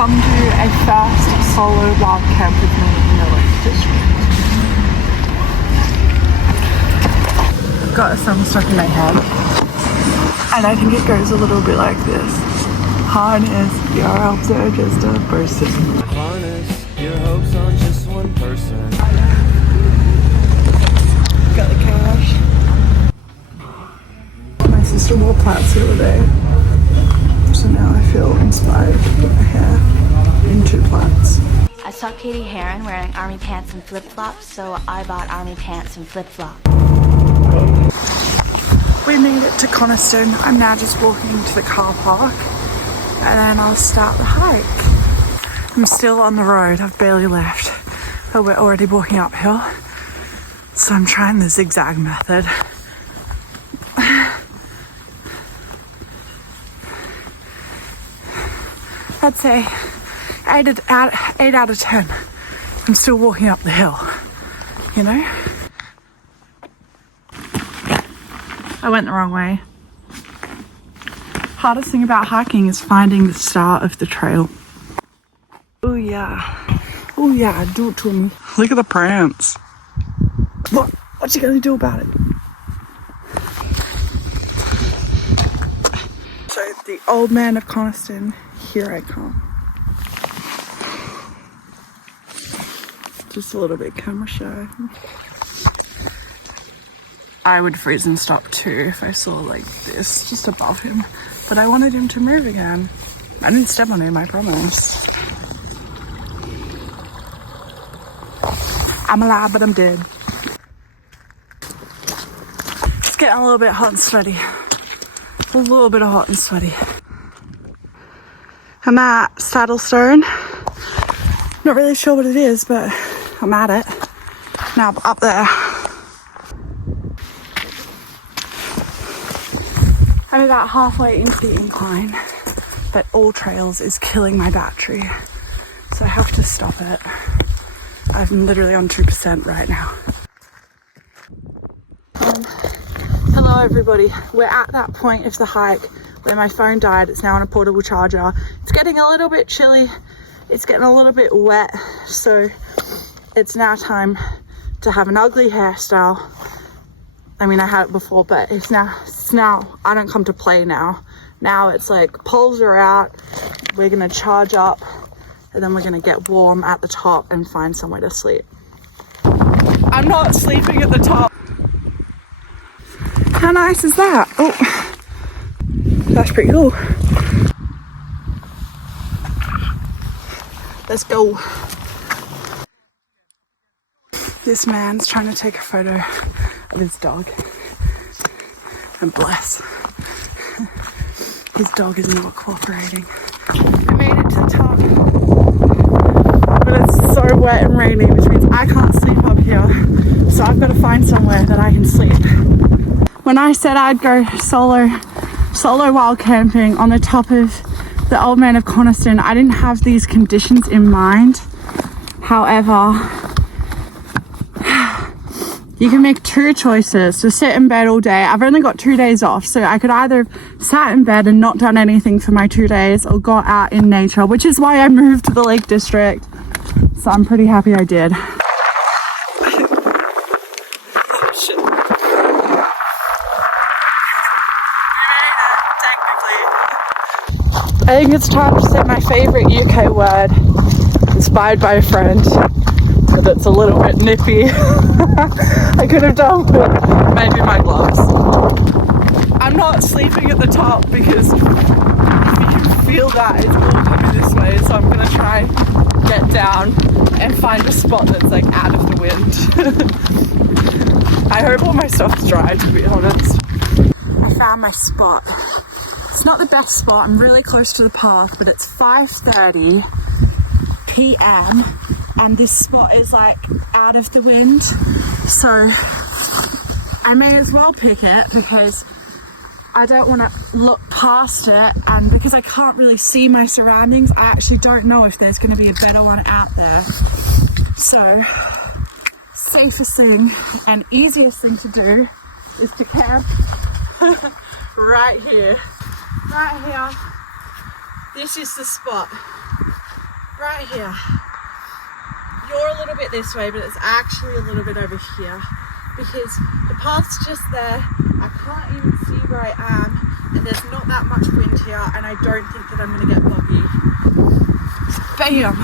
come to a first solo wild camp with me in the Lake District. I've got a song stuck in my head, and I think it goes a little bit like this. Harness your hopes are just a person. Harness your hopes on just one person. Got the cash. My sister wore plaits the other day, so now I feel inspired to put my hair into plaits. I saw Katie Heron wearing army pants and flip-flops, so I bought army pants and flip-flops. We made it to Coniston. I'm now just walking to the car park and then I'll start the hike. I'm still on the road, I've barely left, but we're already walking uphill. So I'm trying the zigzag method. I'd say 8 out of 10. I'm still walking up the hill, you know? I went the wrong way. Hardest thing about hiking is finding the start of the trail. Oh yeah. Oh yeah, do it to me. Look at the prance. What's you gonna do about it? So the old man of Coniston, here I come. Just a little bit camera shy. I would freeze and stop too if I saw like this just above him, but I wanted him to move again. I didn't step on him, I promise. I'm alive, but I'm dead. It's getting a little bit hot and sweaty. A little bit of hot and sweaty. I'm at Saddlestone. Not really sure what it is, but I'm at it. Now up there. I'm about halfway into the incline, but All Trails is killing my battery, so I have to stop it. I'm literally on 2% right now. Hello everybody, we're at that point of the hike where my phone died. It's now on a portable charger. It's getting a little bit chilly, it's getting a little bit wet, so it's now time to have an ugly hairstyle. I mean, I had it before, but it's now, I don't come to play now. Now it's like poles are out, we're gonna charge up, and then we're gonna get warm at the top and find somewhere to sleep. I'm not sleeping at the top. How nice is that? Oh, that's pretty cool. Let's go. This man's trying to take a photo of his dog. And bless. His dog is not cooperating. I made it to the top, but it's so wet and rainy, which means I can't sleep up here. So I've got to find somewhere that I can sleep. When I said I'd go solo wild camping on the top of the old man of Coniston, I didn't have these conditions in mind. However, you can make two choices: to sit in bed all day. I've only got 2 days off, so I could either have sat in bed and not done anything for my 2 days, or got out in nature, which is why I moved to the Lake District. So I'm pretty happy I did. I think it's time to say my favourite UK word, inspired by a friend, but it's a little bit nippy. I could have done with maybe my gloves. I'm not sleeping at the top because if you can feel that, it's all coming this way, so I'm going to try and get down and find a spot that's like out of the wind. I hope all my stuff's dry, to be honest. I found my spot. It's not the best spot, I'm really close to the path, but it's 5:30 p.m. and this spot is like out of the wind, so I may as well pick it because I don't want to look past it, and because I can't really see my surroundings, I actually don't know if there's going to be a better one out there. So safest thing and easiest thing to do is to camp right here. Right here, this is the spot. right here. You're a little bit this way, but it's actually a little bit over here because the path's just there. I can't even see where I am, and there's not that much wind here, and I don't think that I'm gonna get boggy. Bam!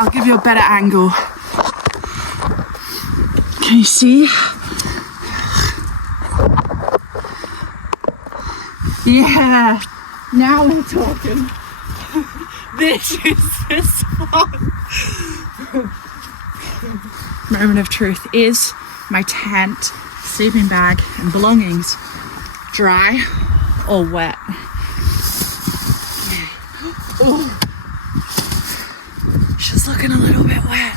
I'll give you a better angle. Can you see? Yeah, now we're talking. This is the spot. Moment of truth. Is my tent, sleeping bag and belongings dry or wet? Oh, she's looking a little bit wet.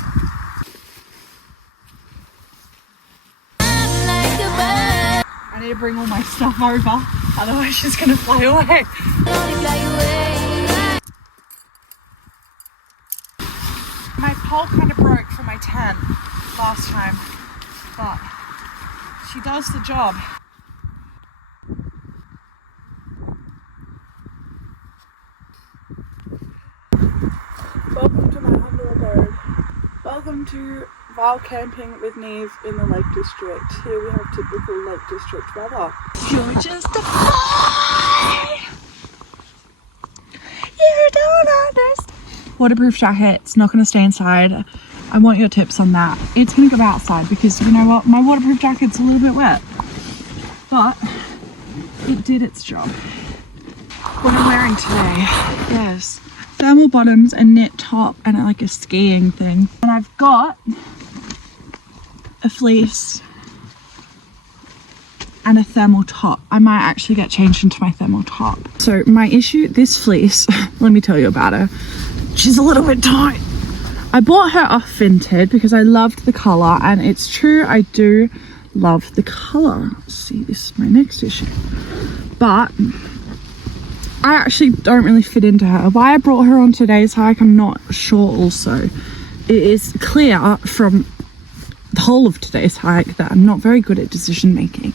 I need to bring all my stuff over, otherwise she's gonna fly away. My pole kind of broke from my tent last time, but she does the job. Welcome to my humble abode. Welcome to Val camping with Niamh in the Lake District. Here we have typical Lake District weather. You're just a boy. You don't understand. Waterproof jacket, it's not going to stay inside. I want your tips on that. It's going to go outside because you know what, my waterproof jacket's a little bit wet, but it did its job. What I'm wearing today, yes, thermal bottoms, a knit top and like a skiing thing, and I've got a fleece and a thermal top. I might actually get changed into my thermal top. So my issue, this fleece, let me tell you about her. She's a little bit tight. I bought her off Vinted because I loved the colour, and it's true, I do love the colour. See, this is my next issue. But I actually don't really fit into her. Why I brought her on today's hike, I'm not sure also. It is clear from the whole of today's hike that I'm not very good at decision making.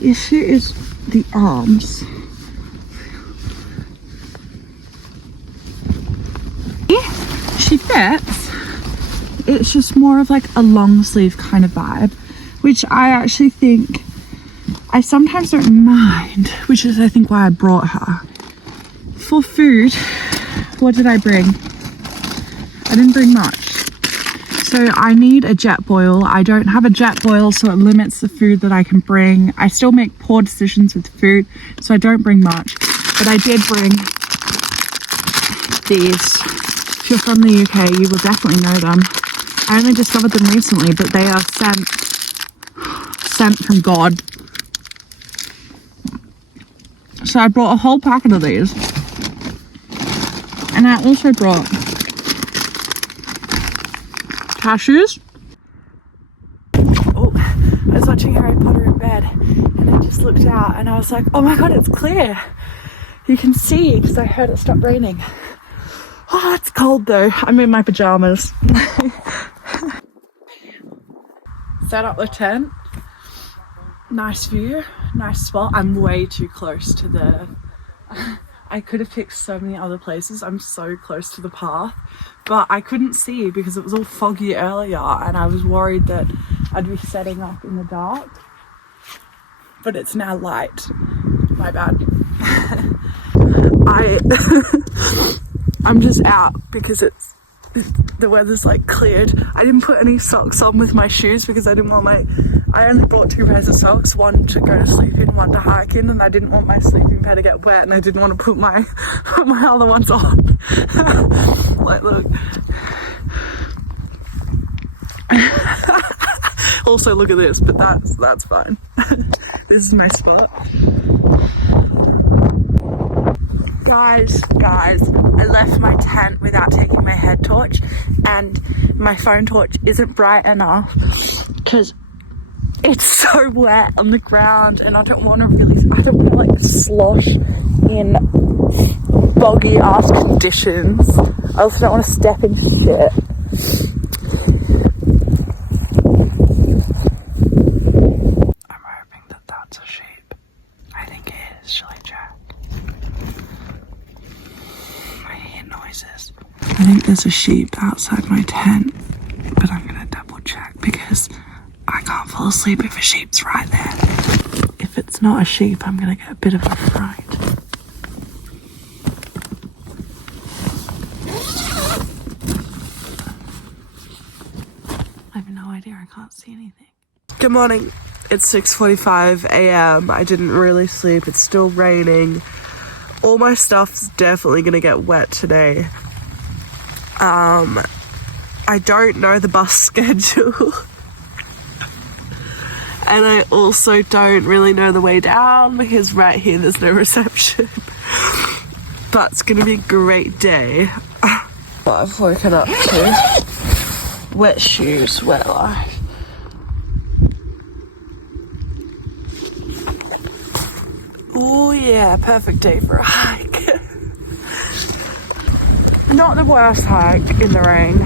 Issue is the arms. She fits. It's just more of like a long sleeve kind of vibe, which I actually think I sometimes don't mind, which is I think why I brought her. For food, what did I bring? I didn't bring much. So I need a jet boil. I don't have a jet boil, so it limits the food that I can bring. I still make poor decisions with food, so I don't bring much. But I did bring these. If you're from the UK, you will definitely know them. I only discovered them recently, but they are sent from God. So I brought a whole packet of these. And I also brought cashews. Oh, I was watching Harry Potter in bed and I just looked out and I was like, oh my god, it's clear. You can see because I heard it stop raining. Oh, it's cold though. I'm in my pajamas. Set up the tent. Nice view, nice spot. I'm way too close to the... I could have picked so many other places. I'm so close to the path, but I couldn't see because it was all foggy earlier and I was worried that I'd be setting up in the dark. But it's now light. My bad. I'm just out because the weather's like cleared. I didn't put any socks on with my shoes because I didn't want I only brought 2 pairs of socks, one to go to sleep in, one to hike in, and I didn't want my sleeping pair to get wet and I didn't want to put my other ones on. Like, look. Also look at this, but that's fine. This is my spot. Guys, I left my tent without taking my head torch and my phone torch isn't bright enough because it's so wet on the ground and I don't want to like slosh in boggy ass conditions. I also don't want to step in shit. I'm hoping that that's a sheep. I think it is. Shall I check? I think there's a sheep outside my tent, but I'm gonna double check because I can't fall asleep if a sheep's right there. If it's not a sheep, I'm gonna get a bit of a fright. I have no idea, I can't see anything. Good morning. It's 6:45 a.m. I didn't really sleep. It's still raining. All my stuff's definitely gonna get wet today. I don't know the bus schedule. And I also don't really know the way down because right here there's no reception. But it's gonna be a great day. I've woken up to wet shoes, wet life. Oh yeah, perfect day for a hike. Not the worst hike in the rain.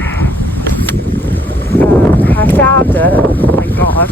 I found it, oh my god.